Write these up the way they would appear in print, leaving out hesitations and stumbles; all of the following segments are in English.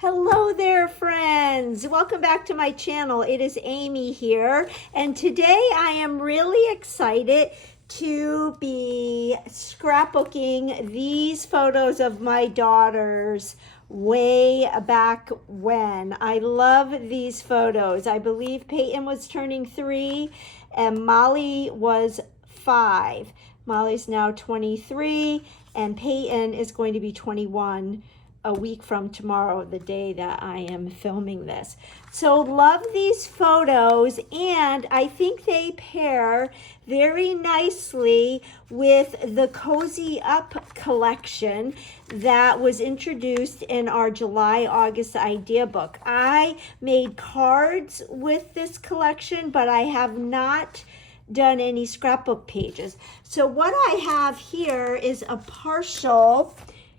Hello there, friends. Welcome back to my channel. It is Amy here, and today I am really excited to be scrapbooking these photos of my daughters way back when. I love these photos. I believe Peyton was turning 3 and Molly was 5. Molly's now 23 and Peyton is going to be 21 a week from tomorrow, the day that I am filming this. So love these photos, and I think they pair very nicely with the Cozy Up collection that was introduced in our July-August idea book. I made cards with this collection, but I have not done any scrapbook pages. So what I have here is a partial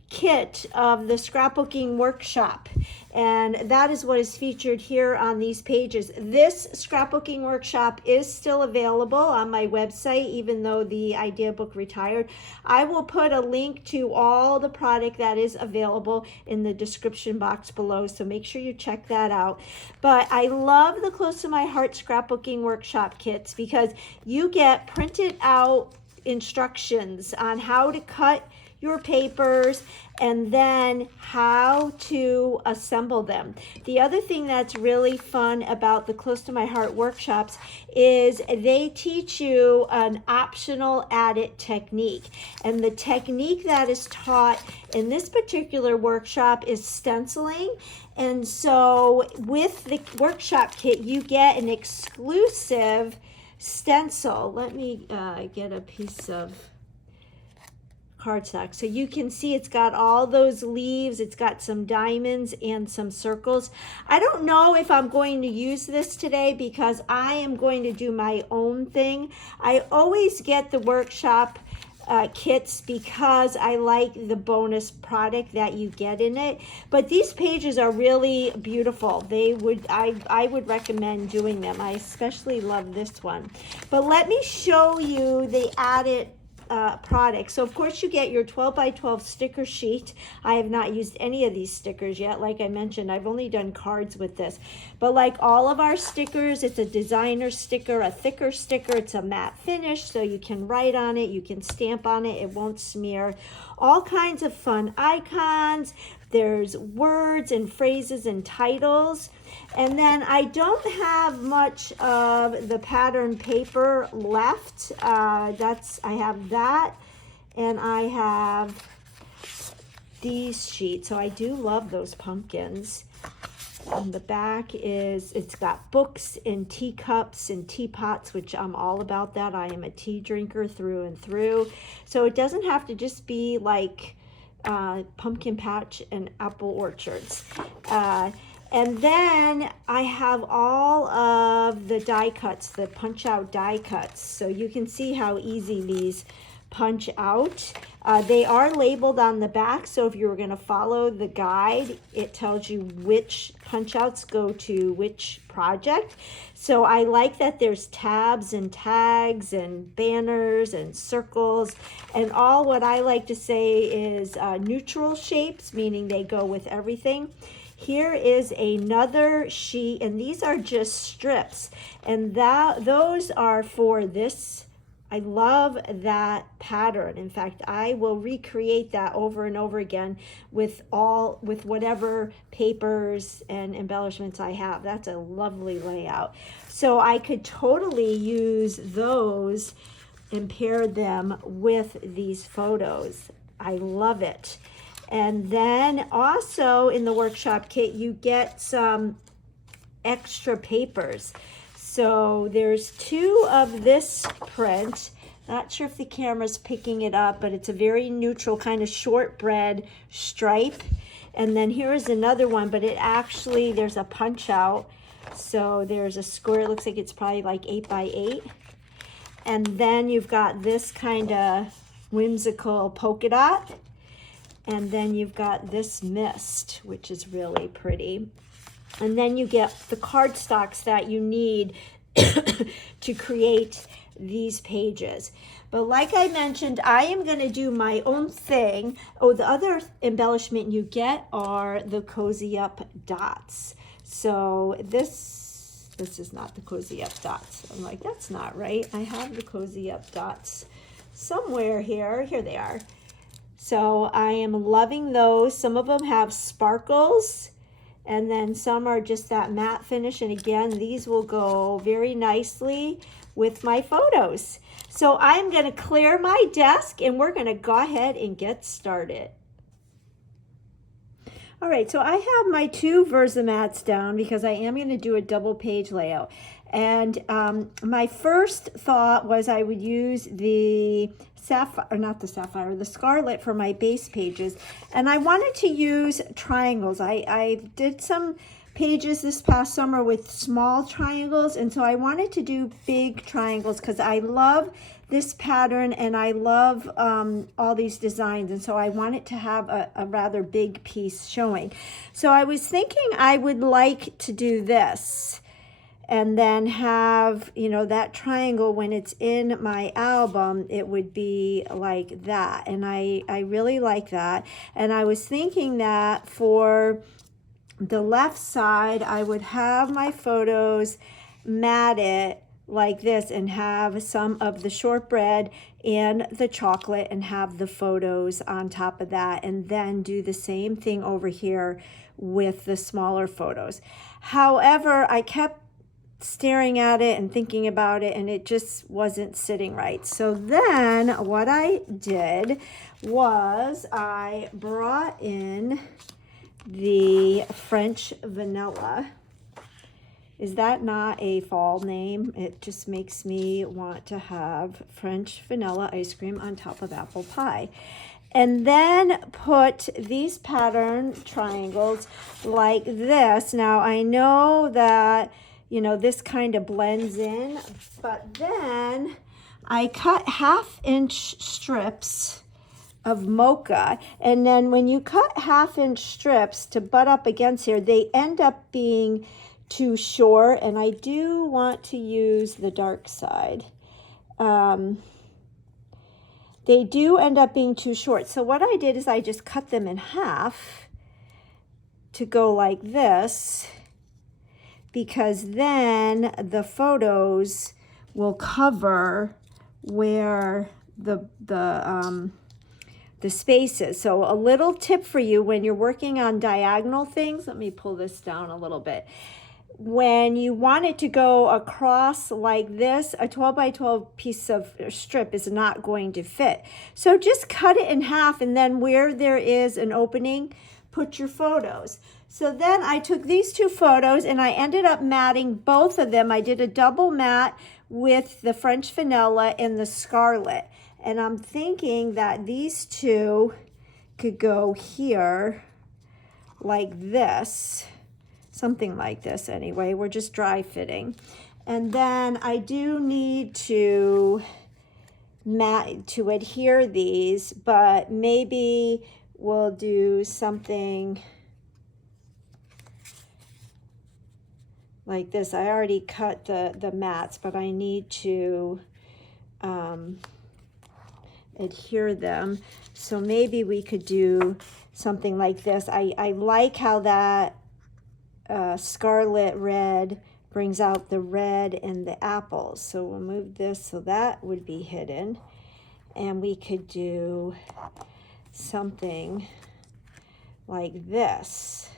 kit of the scrapbooking workshop, and that is what is featured here on these pages. This scrapbooking workshop is still available on my website, even though the idea book retired. I will put a link to all the product that is available in the description box below, so make sure you check that out. But I love the Close to My Heart scrapbooking workshop kits because you get printed out instructions on how to cut your papers and then how to assemble them. The other thing that's really fun about the Close to My Heart workshops is they teach you an optional added technique, and the technique that is taught in this particular workshop is stenciling. And so with the workshop kit you get an exclusive stencil. Let me get a piece of cardstock so you can see it's got all those leaves, it's got some diamonds and some circles. I don't know if I'm going to use this today because I am going to do my own thing. I always get the workshop kits because I like the bonus product that you get in it, but these pages are really beautiful. I would recommend doing them. I especially love this one. But let me show you the added product. So of course you get your 12 by 12 sticker sheet. I have not used any of these stickers yet. Like I mentioned, I've only done cards with this, but like all of our stickers, it's a designer sticker, a thicker sticker. It's a matte finish, so you can write on it, you can stamp on it, it won't smear. All kinds of fun icons. There's words and phrases and titles. And then I don't have much of the pattern paper left. I have that, and I have these sheets. So I do love those pumpkins. On the back it's got books and teacups and teapots, which I'm all about that. I am a tea drinker through and through. So it doesn't have to just be like pumpkin patch and apple orchards. And then I have all of the die cuts, the punch out die cuts. So you can see how easy these punch out. They are labeled on the back, so if you were going to follow the guide, it tells you which punch outs go to which project. So I like that there's tabs and tags and banners and circles, and all what I like to say is neutral shapes, meaning they go with everything. Here is another sheet, and these are just strips, and those are for this. I love that pattern. In fact, I will recreate that over and over again with whatever papers and embellishments I have. That's a lovely layout. So I could totally use those and pair them with these photos. I love it. And then also in the workshop kit, you get some extra papers. So there's 2 of this print. Not sure if the camera's picking it up, but it's a very neutral kind of shortbread stripe. And then here is another one, but it actually, there's a punch out. So there's a square, it looks like it's probably like 8 by 8. And then you've got this kind of whimsical polka dot. And then you've got this mist, which is really pretty. And then you get the cardstocks that you need to create these pages. But like I mentioned, I am going to do my own thing. Oh, the other embellishment you get are the Cozy Up dots. So this is not the Cozy Up dots. I'm like, that's not right. I have the Cozy Up dots somewhere here. Here they are. So I am loving those. Some of them have sparkles, and then some are just that matte finish. And again, these will go very nicely with my photos. So I'm going to clear my desk and we're going to go ahead and get started. All right, so I have my two VersaMats down because I am going to do a double page layout. And my first thought was I would use the sapphire, or not the sapphire, the scarlet for my base pages. And I wanted to use triangles. I did some pages this past summer with small triangles, and so I wanted to do big triangles because I love this pattern and I love all these designs, and so I wanted to have a rather big piece showing. So I was thinking I would like to do this and then have, you know, that triangle when it's in my album, it would be like that. And I really like that. And I was thinking that for the left side, I would have my photos matted like this and have some of the shortbread and the chocolate and have the photos on top of that, and then do the same thing over here with the smaller photos. However, I kept staring at it and thinking about it, and it just wasn't sitting right. So then what I did was I brought in the French vanilla. Is that not a fall name? It just makes me want to have French vanilla ice cream on top of apple pie. And then put these pattern triangles like this. Now I know that, you know, this kind of blends in, but then I cut 1/2-inch strips of Mocha, and then when you cut 1/2-inch strips to butt up against here, they end up being too short, and I do want to use the dark side. They do end up being too short. So what I did is I just cut them in half to go like this, because then the photos will cover where the spaces. So a little tip for you when you're working on diagonal things, let me pull this down a little bit. When you want it to go across like this, a 12 by 12 piece of strip is not going to fit. So just cut it in half, and then where there is an opening, put your photos. So then I took these two photos and I ended up matting both of them. I did a double matte with the French vanilla and the scarlet. And I'm thinking that these two could go here like this, something like this anyway. We're just dry fitting. And then I do need to adhere these, but maybe we'll do something like this. I already cut the mats, but I need to adhere them. So maybe we could do something like this. I like how that scarlet red brings out the red and the apples. So we'll move this so that would be hidden. And we could do something like this.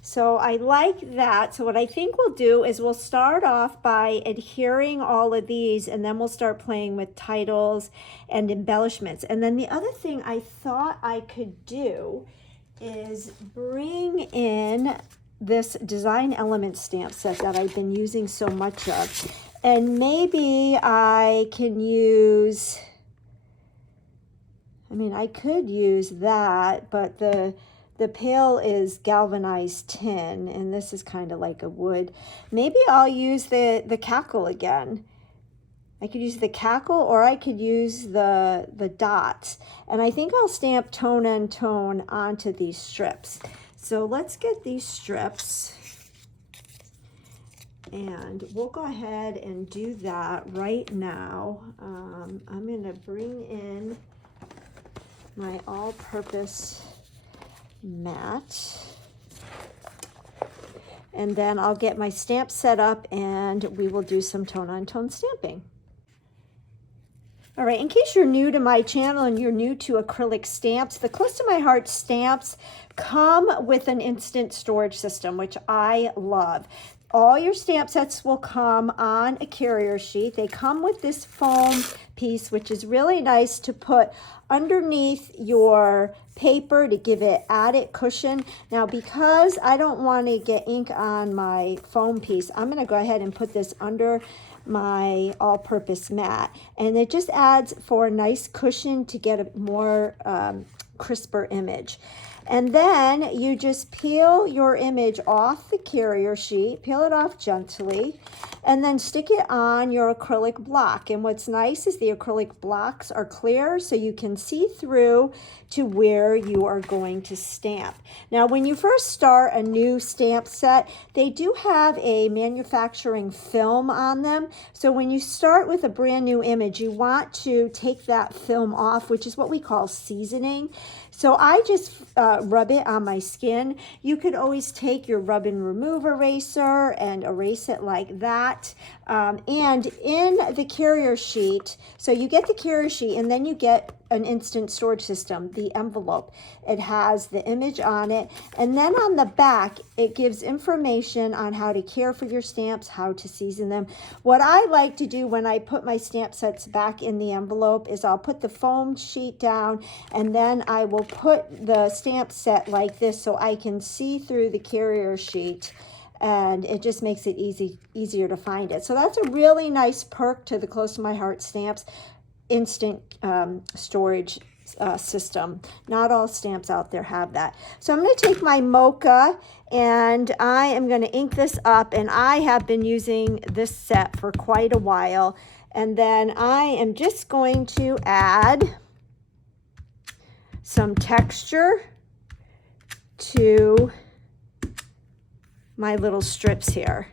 So I like that. So what I think we'll do is we'll start off by adhering all of these, and then we'll start playing with titles and embellishments. And then the other thing I thought I could do is bring in this design element stamp set that I've been using so much of. And maybe I can use, I mean, I could use that, but the pail is galvanized tin, and this is kind of like a wood. Maybe I'll use the cackle again. I could use the cackle, or I could use the dots. And I think I'll stamp tone and tone onto these strips. So let's get these strips. And we'll go ahead and do that right now. I'm going to bring in my all-purpose mat. And then I'll get my stamp set up and we will do some tone-on-tone stamping. All right, in case you're new to my channel and you're new to acrylic stamps, the Close to My Heart stamps come with an instant storage system, which I love. All your stamp sets will come on a carrier sheet. They come with this foam piece, which is really nice to put underneath your paper to give it added cushion. Now, because I don't want to get ink on my foam piece, I'm going to go ahead and put this under my all-purpose mat, and it just adds for a nice cushion to get a more crisper image. And then you just peel your image off the carrier sheet, peel it off gently, and then stick it on your acrylic block. And what's nice is the acrylic blocks are clear, so you can see through to where you are going to stamp. Now, when you first start a new stamp set, they do have a manufacturing film on them. So when you start with a brand new image, you want to take that film off, which is what we call seasoning. So I just rub it on my skin. You could always take your rub and remove eraser and erase it like that. And in the carrier sheet, so you get the carrier sheet and then you get an instant storage system, the envelope. It has the image on it, and then on the back it gives information on how to care for your stamps, how to season them. What I like to do when I put my stamp sets back in the envelope is I'll put the foam sheet down, and then I will put the stamp set like this so I can see through the carrier sheet, and it just makes it easier to find it. So that's a really nice perk to the Close to My Heart stamps instant storage system. Not all stamps out there have that. So I'm going to take my Mocha and I am going to ink this up, and I have been using this set for quite a while. And then I am just going to add some texture to my little strips here.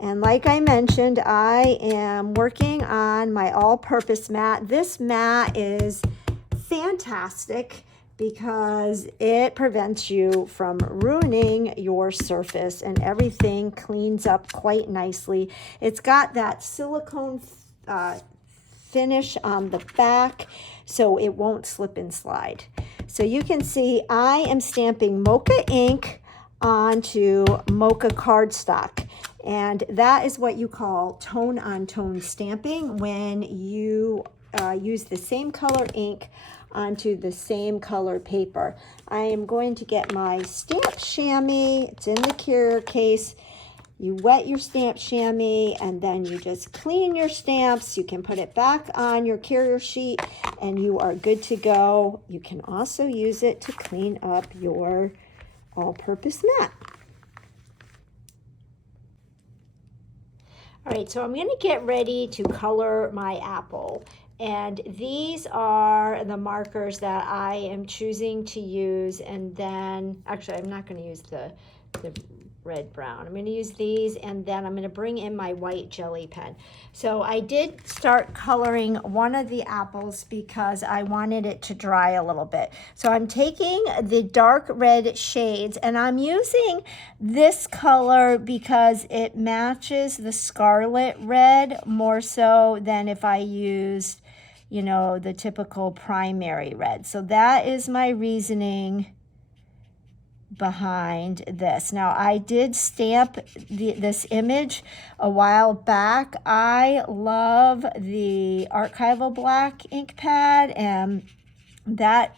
And like I mentioned, I am working on my all-purpose mat. This mat is fantastic because it prevents you from ruining your surface, and everything cleans up quite nicely. It's got that silicone finish on the back, so it won't slip and slide. So you can see I am stamping Mocha ink onto Mocha cardstock. And that is what you call tone-on-tone stamping, when you use the same color ink onto the same color paper. I am going to get my stamp chamois. It's in the carrier case. You wet your stamp chamois, and then you just clean your stamps. You can put it back on your carrier sheet, and you are good to go. You can also use it to clean up your all-purpose mat. All right, so I'm going to get ready to color my apple. And these are the markers that I am choosing to use. And then, actually, I'm not going to use the red brown. I'm going to use these, and then I'm going to bring in my white jelly pen. So I did start coloring one of the apples because I wanted it to dry a little bit. So I'm taking the dark red shades, and I'm using this color because it matches the scarlet red more so than if I used, you know, the typical primary red. So that is my reasoning behind this. Now, I did stamp this image a while back. I love the Archival black ink pad, and that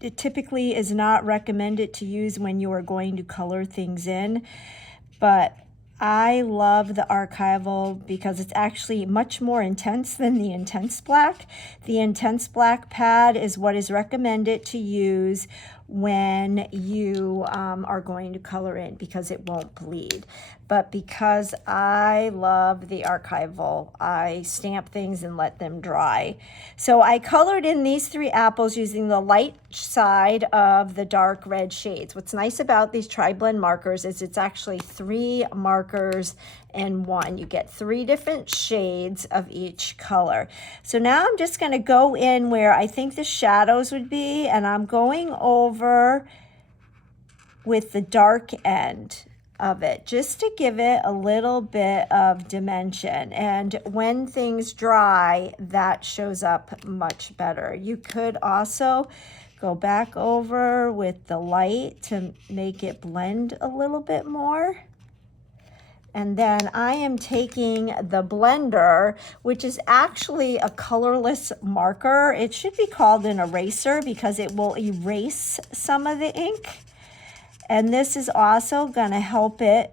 it typically is not recommended to use when you are going to color things in, but I love the Archival because it's actually much more intense than the Intense Black. The Intense Black pad is what is recommended to use when you are going to color in because it won't bleed. But because I love the Archival, I stamp things and let them dry. So I colored in these three apples using the light side of the dark red shades. What's nice about these TriBlend markers is it's actually 3 markers in one. You get 3 different shades of each color. So now I'm just going to go in where I think the shadows would be, and I'm going over with the dark end of it just to give it a little bit of dimension. And when things dry, that shows up much better. You could also go back over with the light to make it blend a little bit more. And then I am taking the blender, which is actually a colorless marker. It should be called an eraser because it will erase some of the ink. And this is also going to help it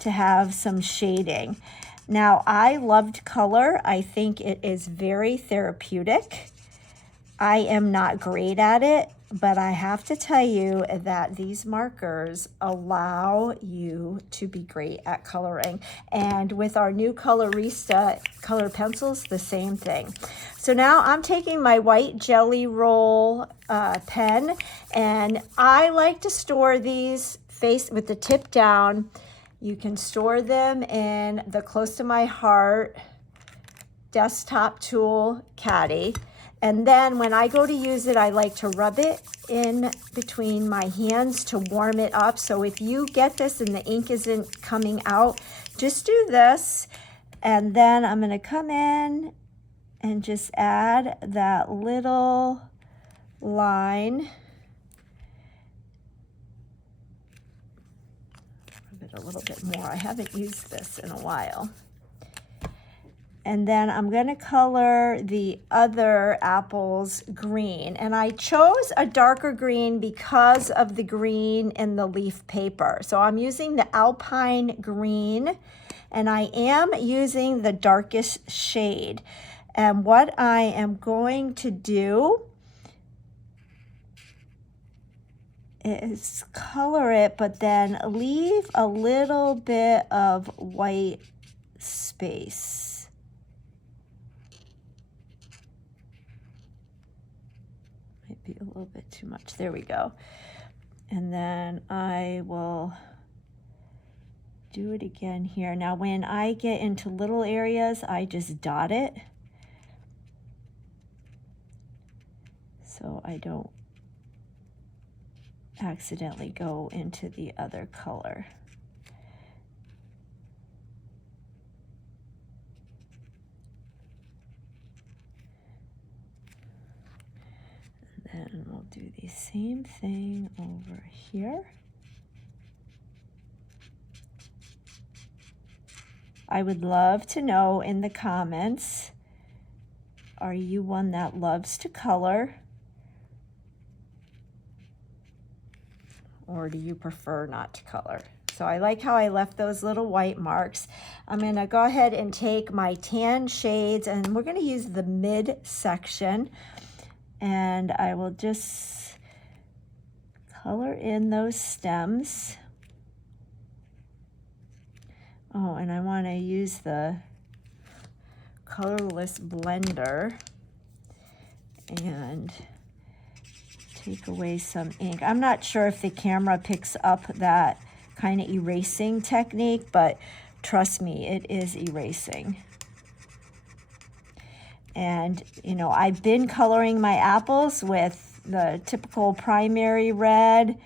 to have some shading. Now, I loved color. I think it is very therapeutic. I am not great at it, but I have to tell you that these markers allow you to be great at coloring. And with our new Colorista color pencils, the same thing. So now I'm taking my white Jelly Roll pen, and I like to store these face with the tip down. You can store them in the Close to My Heart desktop tool caddy. And then when I go to use it, I like to rub it in between my hands to warm it up. So if you get this and the ink isn't coming out, just do this. And then I'm going to come in and just add that little line. Rub it a little bit more. I haven't used this in a while. And then I'm going to color the other apples green. And I chose a darker green because of the green in the leaf paper. So I'm using the Alpine green, and I am using the darkest shade. And what I am going to do is color it, but then leave a little bit of white space. Be a little bit too much. There we go. And then I will do it again here. Now when I get into little areas, I just dot it so I don't accidentally go into the other color. And we'll do the same thing over here. I would love to know in the comments, are you one that loves to color? Or do you prefer not to color? So I like how I left those little white marks. I'm going to go ahead and take my tan shades, and we're going to use the mid section. And I will just color in those stems. Oh, and I want to use the colorless blender and take away some ink. I'm not sure if the camera picks up that kind of erasing technique, but trust me, it is erasing. And, you know, I've been coloring my apples with the typical primary red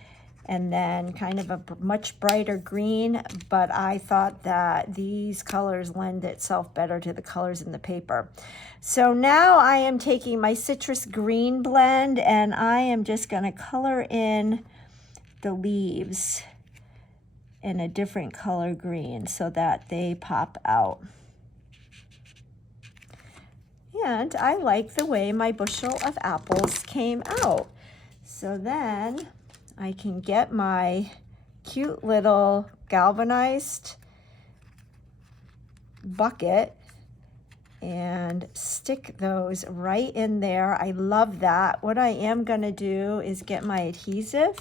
and then kind of a much brighter green, but I thought that these colors lend itself better to the colors in the paper. So now I am taking my citrus green blend, and I am just going to color in the leaves in a different color green so that they pop out. And I like the way my bushel of apples came out. So then I can get my cute little galvanized bucket and stick those right in there. I love that. What I am going to do is get my adhesive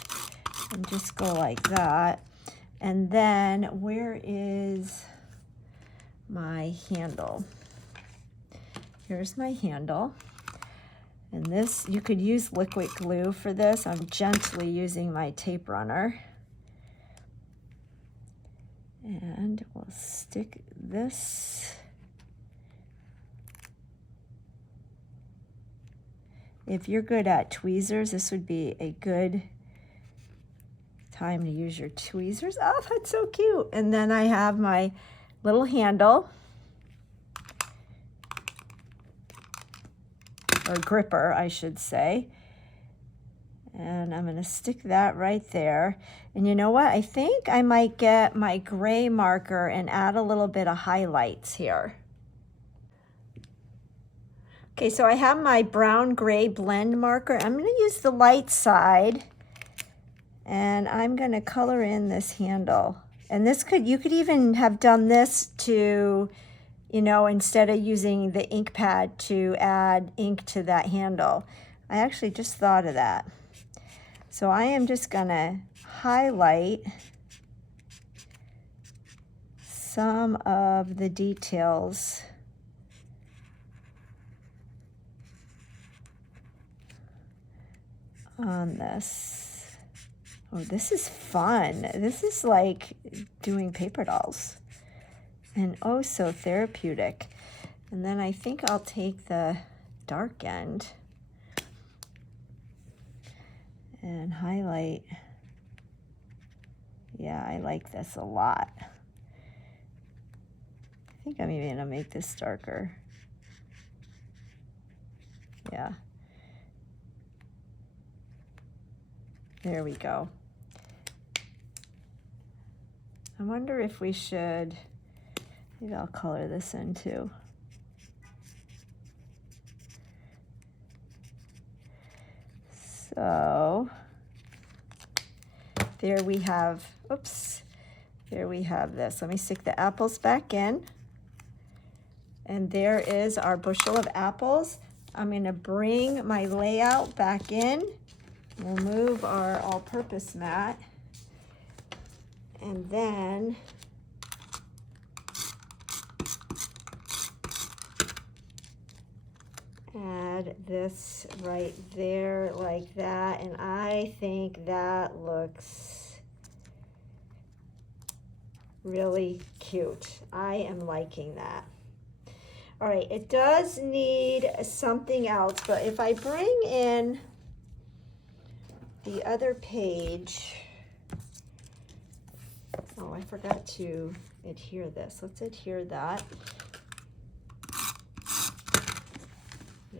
and just go like that. And then where is my handle? Here's my handle. And this, you could use liquid glue for this. I'm gently using my tape runner. And we'll stick this. If you're good at tweezers, this would be a good time to use your tweezers. Oh, that's so cute. And then I have my little handle, or gripper, I should say. And I'm going to stick that right there. And you know what? I think I might get my gray marker and add a little bit of highlights here. Okay, so I have my brown gray blend marker. I'm going to use the light side, and I'm going to color in this handle. And this could, you could even have done this to, you know, instead of using the ink pad to add ink to that handle. I actually just thought of that. So I am just going to highlight some of the details on this. Oh, this is fun. This is like doing paper dolls, and oh, so therapeutic. And then I think I'll take the dark end and highlight. Yeah, I like this a lot. I think I'm even gonna make this darker. Yeah. There we go. I wonder if we should, maybe I'll color this in too. So there we have, oops, there we have this. Let me stick the apples back in. And there is our bushel of apples. I'm going to bring my layout back in. We'll move our all-purpose mat. And then add this right there like that. And I think that looks really cute. I am liking that. All right, it does need something else, but if I bring in the other page, oh, I forgot to adhere this. Let's adhere that.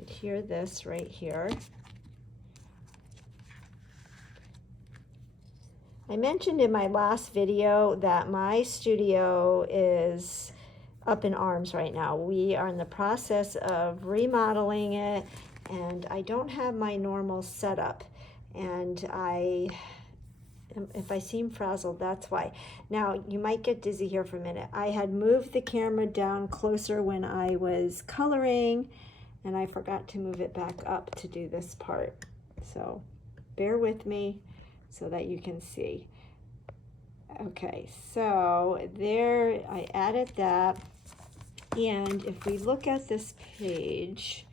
Adhere this right here. I mentioned in my last video that my studio is up in arms right now. We are in the process of remodeling it, and I don't have my normal setup. And if I seem frazzled, that's why. Now, you might get dizzy here for a minute. I had moved the camera down closer when I was coloring, and I forgot to move it back up to do this part. So bear with me so that you can see. Okay, so there, I added that. And if we look at this page,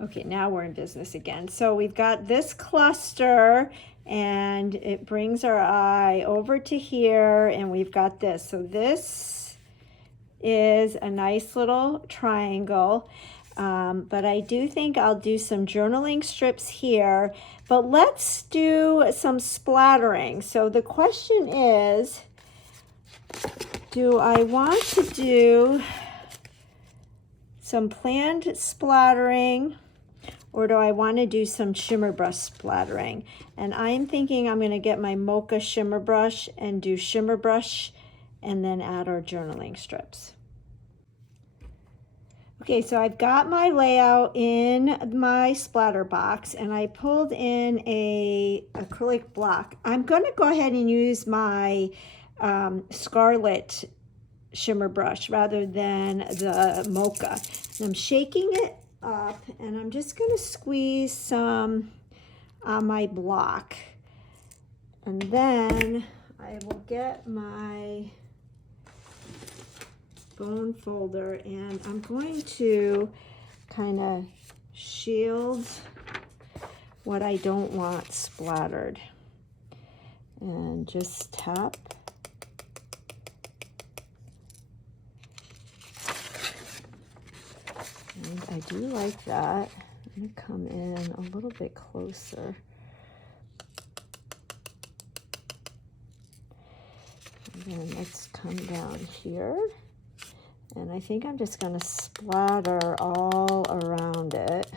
okay, now we're in business again. So we've got this cluster, and it brings our eye over to here, and we've got this. So this is a nice little triangle, but I do think I'll do some journaling strips here, but let's do some splattering. So the question is, do I want to do some planned splattering, or do I want to do some shimmer brush splattering? And I'm thinking I'm going to get my Mocha shimmer brush and do shimmer brush and then add our journaling strips. Okay, so I've got my layout in my splatter box, and I pulled in a acrylic block. I'm going to go ahead and use my Scarlet shimmer brush rather than the Mocha. And I'm shaking it up, and I'm just going to squeeze some on my block. And then I will get my bone folder, and I'm going to kind of shield what I don't want splattered. and just tap. And I do like that. I'm going to come in a little bit closer. And then let's come down here. And I think I'm just going to splatter all around it.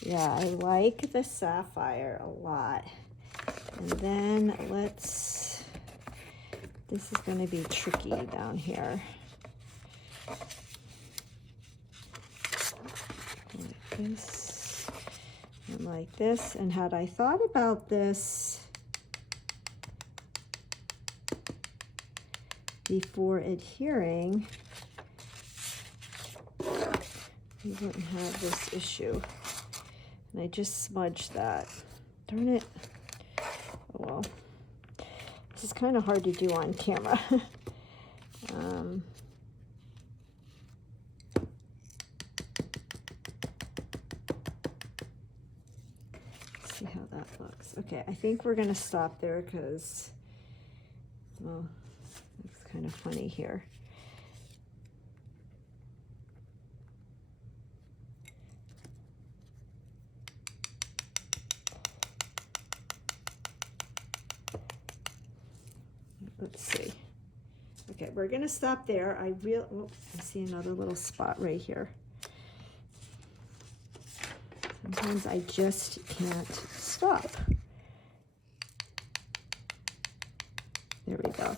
Yeah, I like the sapphire a lot. And then let's, this is going to be tricky down here. Like this, and like this. And had I thought about this before adhering, we wouldn't have this issue. And I just smudged that. Darn it. Oh well. This is kind of hard to do on camera. See how that looks. Okay, I think we're going to stop there because, well, it's kind of funny here. Let's see. Okay, we're going to stop there. I see another little spot right here. Sometimes I just can't stop. There we go.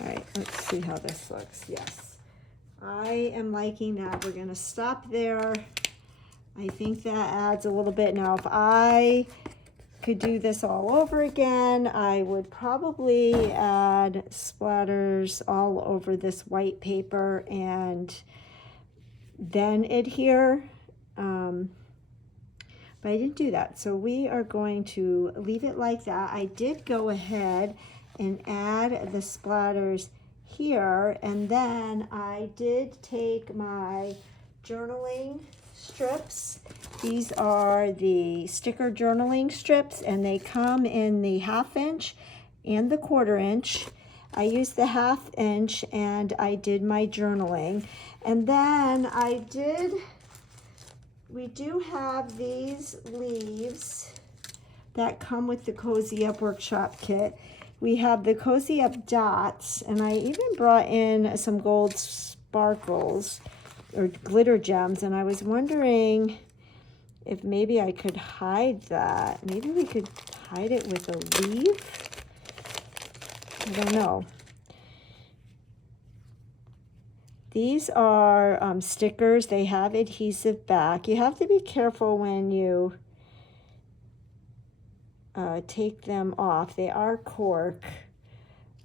All right, let's see how this looks. Yes, I am liking that. We're going to stop there. I think that adds a little bit. Now, if I could do this all over again, I would probably add splatters all over this white paper and then adhere. But I didn't do that. So we are going to leave it like that. I did go ahead and add the splatters here, and then I did take my journaling strips. These are the sticker journaling strips, and they come in the 1/2 inch and the 1/4 inch. I used the 1/2 inch and I did my journaling. And then we do have these leaves that come with the Cozy Up Workshop Kit. We have the Cozy Up dots, and I even brought in some gold sparkles or glitter gems, and I was wondering if maybe I could hide that. Maybe we could hide it with a leaf. I don't know. These are stickers. They have adhesive back. You have to be careful when you take them off. They are cork.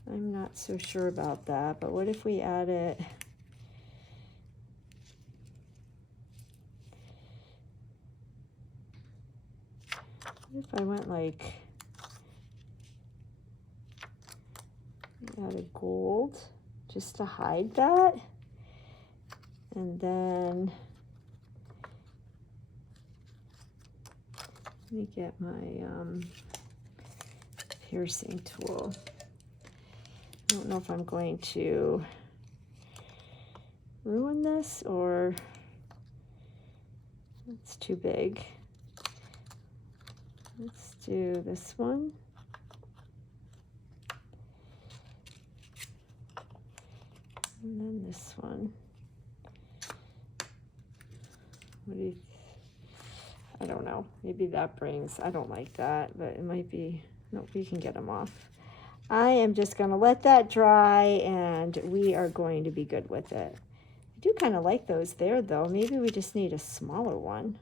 I'm not so sure about that, but what if we add it? What if I went like, added gold just to hide that? And then let me get my piercing tool. I don't know if I'm going to ruin this or it's too big. Let's do this one. And then this one. What do you, I don't know. Maybe that brings, I don't like that, but it might be, no, we can get them off. I am just going to let that dry and we are going to be good with it. I do kind of like those there though. Maybe we just need a smaller one.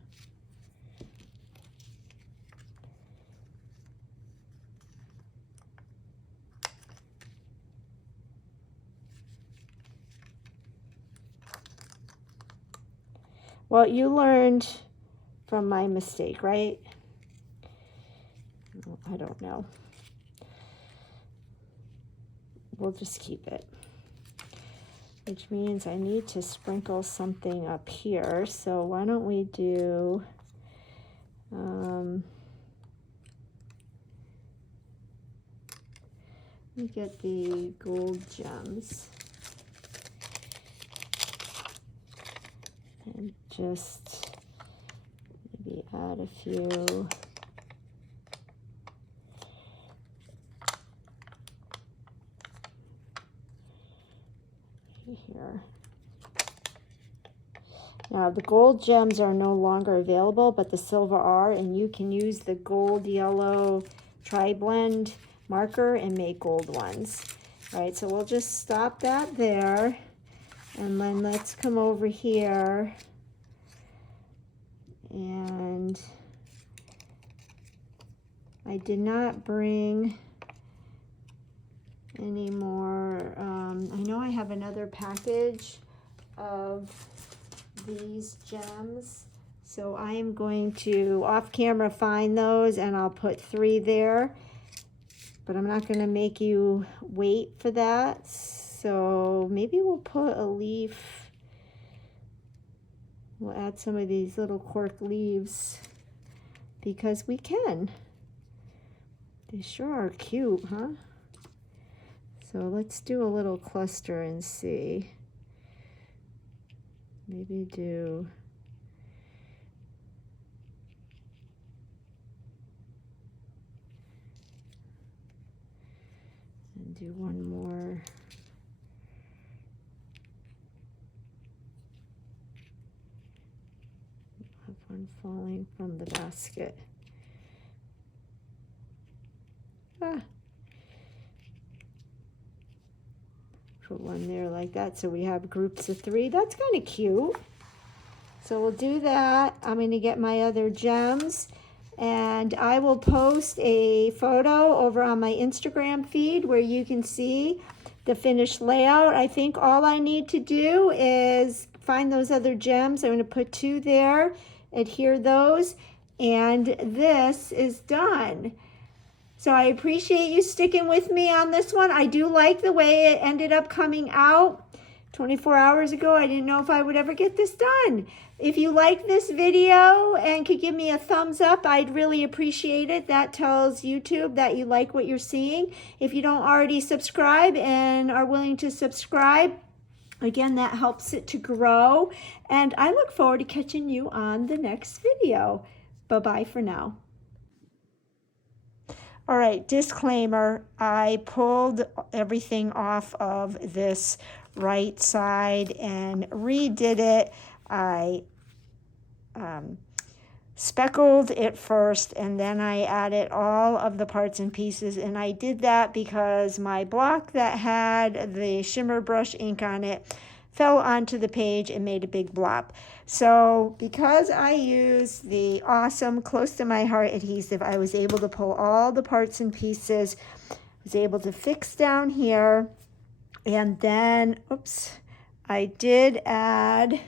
Well, you learned from my mistake, right? I don't know. We'll just keep it. Which means I need to sprinkle something up here. So why don't we do Let me get the gold gems. And just maybe add a few. Here. Now the gold gems are no longer available, but the silver are, and you can use the gold yellow TriBlend marker and make gold ones. All right, so we'll just stop that there, and then let's come over here, and I did not bring any more. I know I have another package of these gems, so I am going to off camera find those, and I'll put 3 there, but I'm not going to make you wait for that. So maybe we'll put a leaf, we'll add some of these little cork leaves because we can. They sure are cute, huh? So let's do a little cluster and see. Maybe do and do one more. Have one falling from the basket. Put one there like that, so we have groups of 3. That's kind of cute. So we'll do that. I'm going to get my other gems, and I will post a photo over on my Instagram feed where you can see the finished layout. I think all I need to do is find those other gems. I'm going to put 2 there, adhere those, and this is done. So I appreciate you sticking with me on this one. I do like the way it ended up coming out. 24 hours ago, I didn't know if I would ever get this done. If you like this video and could give me a thumbs up, I'd really appreciate it. That tells YouTube that you like what you're seeing. If you don't already subscribe and are willing to subscribe, again, that helps it to grow. And I look forward to catching you on the next video. Bye-bye for now. All right, disclaimer, I pulled everything off of this right side and redid it. I speckled it first, and then I added all of the parts and pieces, and I did that because my block that had the shimmer brush ink on it fell onto the page and made a big blob. So because I used the awesome Close to My Heart adhesive, I was able to pull all the parts and pieces, was able to fix down here, and then, oops, I did add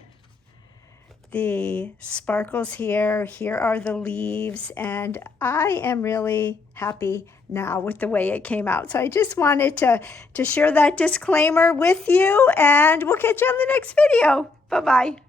the sparkles here. Here are the leaves, and I am really happy now with the way it came out. So I just wanted to share that disclaimer with you, and we'll catch you on the next video. Bye-bye.